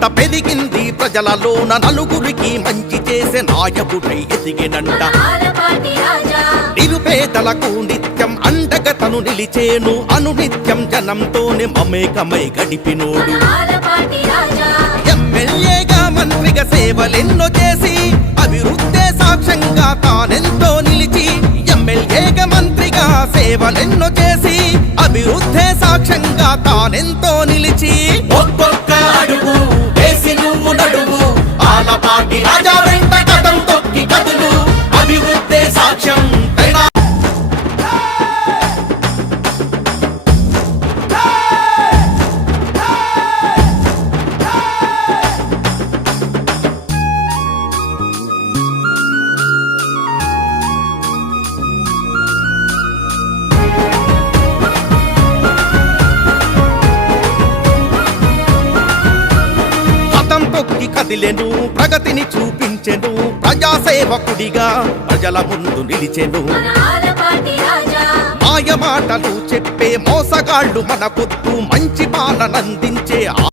అంత పెరిగింది ప్రజలలోన నలుగురికి మంచి చేసే నాయకుడై ఎదిగినంట నిరుపేదలకు నిత్యం అండగా తను నిలిచేను అనునిత్యం జనంతోనే మమేకమై గడిపినోడు ఎమ్మెల్యేగా మంత్రిగా సేవలెన్నో చేసి అభివృద్ధి సాక్ష్యంగా తానెంతో నిలిచి ఎమ్మెల్యేగా మంత్రిగా సేవలెన్నో చేసి అభివృద్ధి సాక్ష్యంగా తానెంతో నిలిచి ఒక్కొక్క అడుగు వేసి నువ్వు నడువు ఆలపాటి రాజా వెంట కథం తొక్కి కదులు అభివృద్ధి సాక్ష్యం కదిలెను ప్రగతిని చూపించెను ప్రజాసేవకుడిగా ప్రజల ముందు నిలిచెను మాయ మాటలు చెప్పే మోసగాళ్ళు మనకొద్దు మంచి పాలనందించే